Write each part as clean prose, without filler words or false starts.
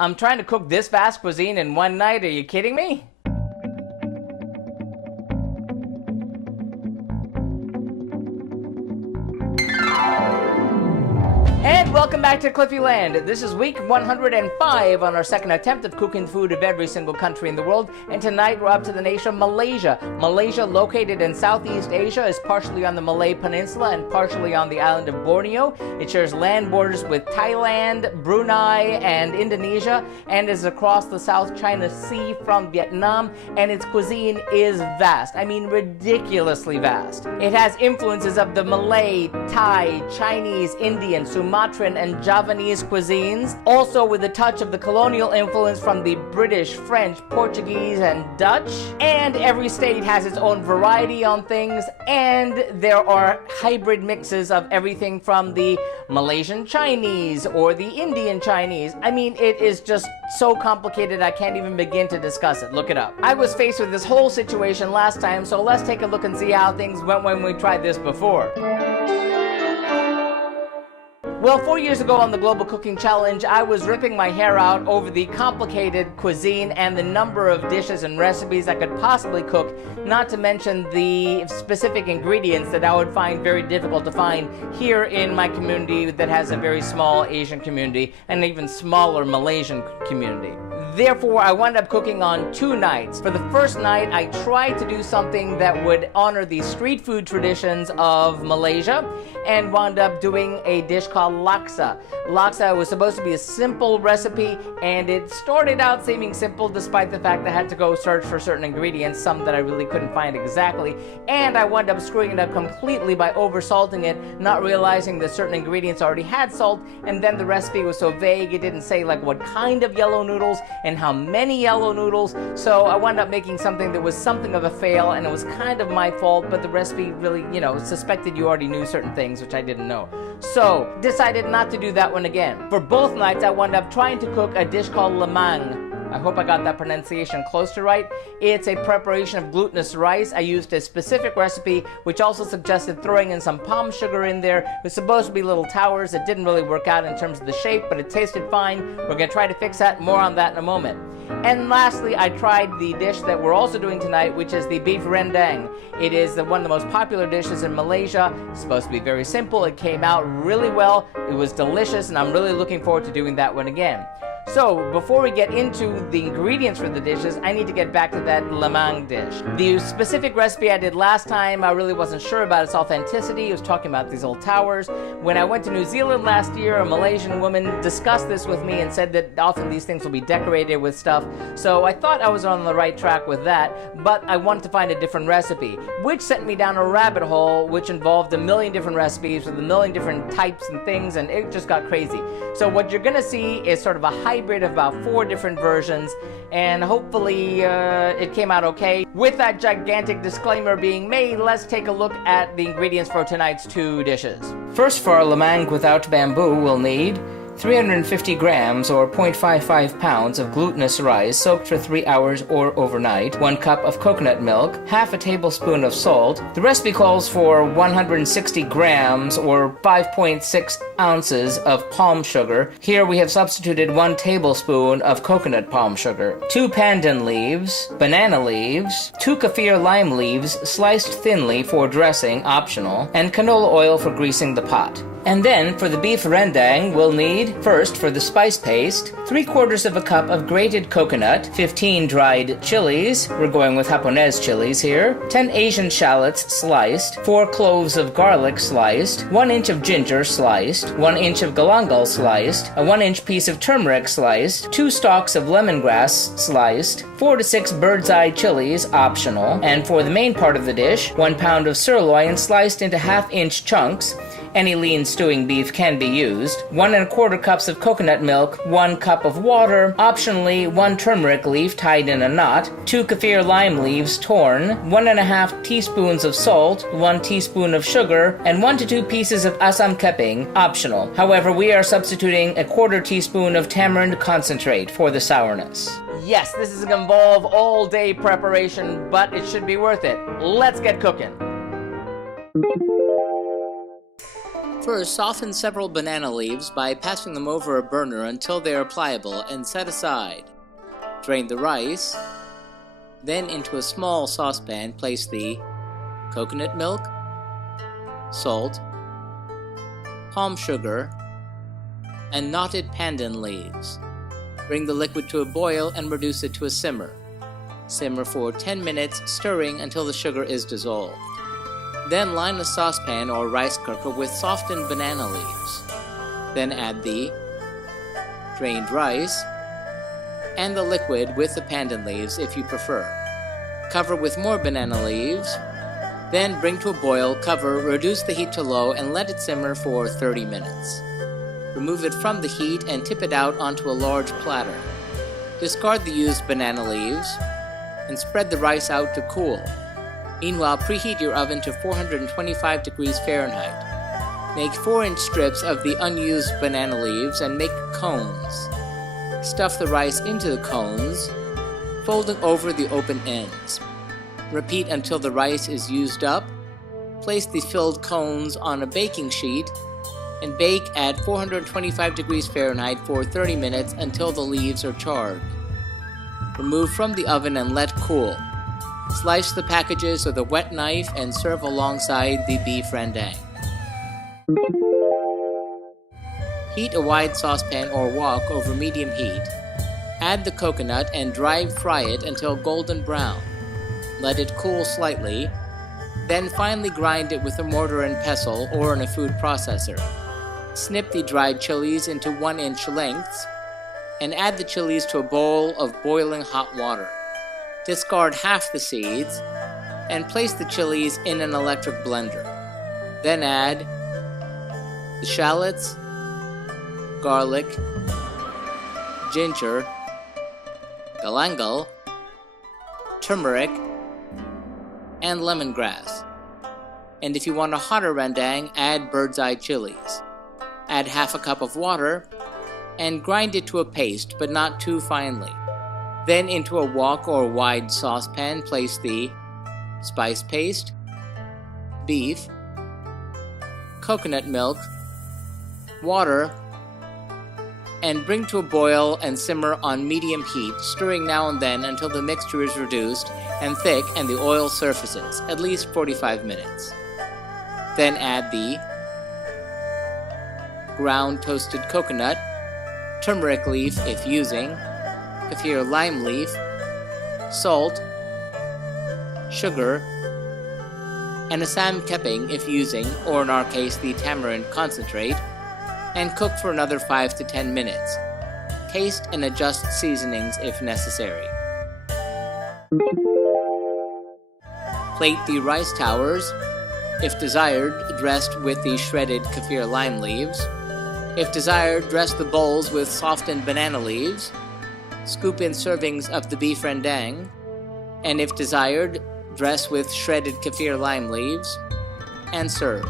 I'm trying to cook this vast cuisine in one night, are you kidding me? And welcome back to Cliffieland. This is week 105 on our second attempt of cooking food of every single country in the world. And tonight we're up to the nation of Malaysia. Malaysia, located in Southeast Asia, is partially on the Malay Peninsula and partially on the island of Borneo. It shares land borders with Thailand, Brunei, and Indonesia, and is across the South China Sea from Vietnam. And its cuisine is vast. I mean, ridiculously vast. It has influences of the Malay, Thai, Chinese, Indian, Sumatran, and Javanese cuisines, also with a touch of the colonial influence from the British, French, Portuguese, and Dutch. And every state has its own variety on things, and there are hybrid mixes of everything from the Malaysian Chinese or the Indian Chinese. I mean, it is just so complicated I can't even begin to discuss it. Look it up. I was faced with this whole situation last time, so let's take a look and see how things went when we tried this before. Well, 4 years ago on the Global Cooking Challenge, I was ripping my hair out over the complicated cuisine and the number of dishes and recipes I could possibly cook, not to mention the specific ingredients that I would find very difficult to find here in my community that has a very small Asian community and an even smaller Malaysian community. Therefore, I wound up cooking on 2 nights. For the first night, I tried to do something that would honor the street food traditions of Malaysia and wound up doing a dish called laksa. Laksa was supposed to be a simple recipe, and it started out seeming simple despite the fact that I had to go search for certain ingredients, some that I really couldn't find exactly, and I wound up screwing it up completely by oversalting it, not realizing that certain ingredients already had salt, and then the recipe was so vague it didn't say like what kind of yellow noodles and how many yellow noodles, so I wound up making something that was something of a fail, and it was kind of my fault, but the recipe really, suspected you already knew certain things, which I didn't know. So, decided not to do that one again. For both nights, I wound up trying to cook a dish called Lemang. I hope I got that pronunciation close to right. It's a preparation of glutinous rice. I used a specific recipe which also suggested throwing in some palm sugar in there. It was supposed to be little towers. It didn't really work out in terms of the shape, but it tasted fine. We're going to try to fix that. More on that in a moment. And lastly, I tried the dish that we're also doing tonight, which is the beef rendang. It is one of the most popular dishes in Malaysia. It's supposed to be very simple. It came out really well. It was delicious, and I'm really looking forward to doing that one again. So, before we get into the ingredients for the dishes, I need to get back to that lemang dish. The specific recipe I did last time, I really wasn't sure about its authenticity. It was talking about these old towers. When I went to New Zealand last year, a Malaysian woman discussed this with me and said that often these things will be decorated with stuff. So I thought I was on the right track with that, but I wanted to find a different recipe, which sent me down a rabbit hole which involved a million different recipes with a million different types and things, and it just got crazy. So what you're gonna see is sort of a hybrid of about 4 different versions, and hopefully it came out okay. With that gigantic disclaimer being made, let's take a look at the ingredients for tonight's 2 dishes. First, for our lemang without bamboo, we'll need 350 grams or 0.55 pounds of glutinous rice soaked for 3 hours or overnight, 1 cup of coconut milk, half a tablespoon of salt. The recipe calls for 160 grams or 5.6 ounces of palm sugar. Here we have substituted 1 tablespoon of coconut palm sugar, 2 pandan leaves, banana leaves, 2 kaffir lime leaves sliced thinly for dressing, optional, and canola oil for greasing the pot. And then, for the beef rendang, we'll need, first, for the spice paste, 3/4 of a cup of grated coconut, 15 dried chilies, we're going with Japonese chilies here, 10 Asian shallots sliced, 4 cloves of garlic sliced, 1 inch of ginger sliced, 1 inch of galangal sliced, a 1-inch piece of turmeric sliced, 2 stalks of lemongrass sliced, 4 to 6 bird's eye chilies, optional, and for the main part of the dish, 1 pound of sirloin sliced into 1/2-inch chunks. Any lean stewing beef can be used, 1 1/4 cups of coconut milk, 1 cup of water, optionally 1 turmeric leaf tied in a knot, 2 kaffir lime leaves torn, 1 1/2 teaspoons of salt, 1 teaspoon of sugar, and 1 to 2 pieces of asam keping, optional. However, we are substituting a 1/4 teaspoon of tamarind concentrate for the sourness. Yes, this is going to involve all-day preparation, but it should be worth it. Let's get cooking. First, soften several banana leaves by passing them over a burner until they are pliable and set aside. Drain the rice. Then into a small saucepan place the coconut milk, salt, palm sugar, and knotted pandan leaves. Bring the liquid to a boil and reduce it to a simmer. Simmer for 10 minutes, stirring until the sugar is dissolved. Then line the saucepan or rice cooker with softened banana leaves. Then add the drained rice and the liquid with the pandan leaves if you prefer. Cover with more banana leaves. Then bring to a boil, cover, reduce the heat to low, and let it simmer for 30 minutes. Remove it from the heat and tip it out onto a large platter. Discard the used banana leaves and spread the rice out to cool. Meanwhile, preheat your oven to 425 degrees Fahrenheit. Make 4-inch strips of the unused banana leaves and make cones. Stuff the rice into the cones, folding over the open ends. Repeat until the rice is used up. Place the filled cones on a baking sheet and bake at 425 degrees Fahrenheit for 30 minutes until the leaves are charred. Remove from the oven and let cool. Slice the packages with a wet knife and serve alongside the beef rendang. Heat a wide saucepan or wok over medium heat. Add the coconut and dry fry it until golden brown. Let it cool slightly. Then finely grind it with a mortar and pestle or in a food processor. Snip the dried chilies into 1-inch lengths and add the chilies to a bowl of boiling hot water. Discard half the seeds and place the chilies in an electric blender. Then add the shallots, garlic, ginger, galangal, turmeric, and lemongrass. And if you want a hotter rendang, add bird's eye chilies. Add half a cup of water and grind it to a paste, but not too finely. Then into a wok or wide saucepan, place the spice paste, beef, coconut milk, water, and bring to a boil and simmer on medium heat, stirring now and then until the mixture is reduced and thick and the oil surfaces, at least 45 minutes. Then add the ground toasted coconut, turmeric leaf if using, kaffir lime leaf, salt, sugar, and asam keping if using, or in our case the tamarind concentrate, and cook for another 5 to 10 minutes. Taste and adjust seasonings if necessary. Plate the rice towers, if desired, dressed with the shredded kaffir lime leaves. If desired, dress the bowls with softened banana leaves. Scoop in servings of the beef rendang, and if desired, dress with shredded kaffir lime leaves, and serve.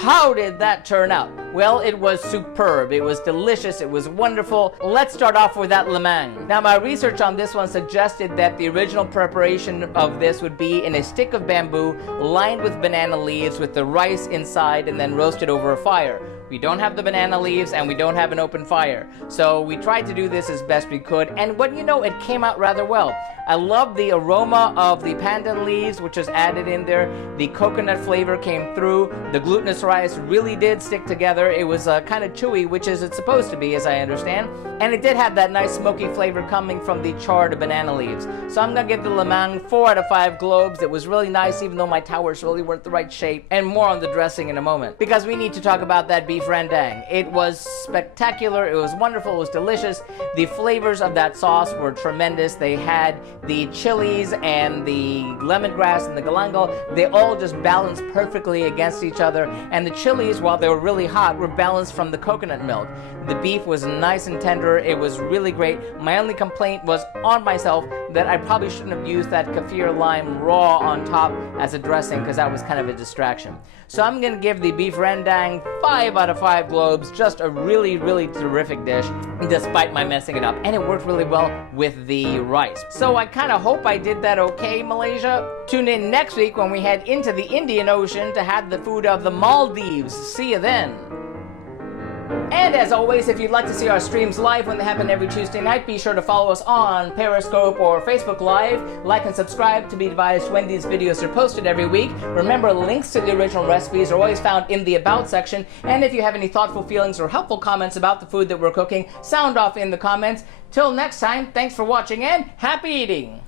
How did that turn out? Well, it was superb. It was delicious. It was wonderful. Let's start off with that lemang. Now, my research on this one suggested that the original preparation of this would be in a stick of bamboo lined with banana leaves with the rice inside and then roasted over a fire. We don't have the banana leaves and we don't have an open fire. So we tried to do this as best we could, and what you know, it came out rather well. I love the aroma of the pandan leaves, which is added in there. The coconut flavor came through. The glutinous rice really did stick together. It was kind of chewy, which is it's supposed to be, as I understand. And it did have that nice smoky flavor coming from the charred banana leaves. So I'm gonna give the lemang 4 out of 5 globes. It was really nice, even though my towers really weren't the right shape. And more on the dressing in a moment, because we need to talk about that beef rendang. It was spectacular. It was wonderful. It was delicious. The flavors of that sauce were tremendous. They had the chilies and the lemongrass and the galangal. They all just balanced perfectly against each other. And the chilies, while they were really hot, were balanced from the coconut milk. The beef was nice and tender. It was really great. My only complaint was on myself that I probably shouldn't have used that kaffir lime raw on top as a dressing, because that was kind of a distraction. So I'm going to give the beef rendang 5 out out of 5 globes. Just a really, really terrific dish, despite my messing it up. And it worked really well with the rice. So I kind of hope I did that okay, Malaysia. Tune in next week when we head into the Indian Ocean to have the food of the Maldives. See you then. And as always, if you'd like to see our streams live when they happen every Tuesday night, be sure to follow us on Periscope or Facebook Live. Like and subscribe to be advised when these videos are posted every week. Remember, links to the original recipes are always found in the About section. And if you have any thoughtful feelings or helpful comments about the food that we're cooking, sound off in the comments. Till next time, thanks for watching and happy eating!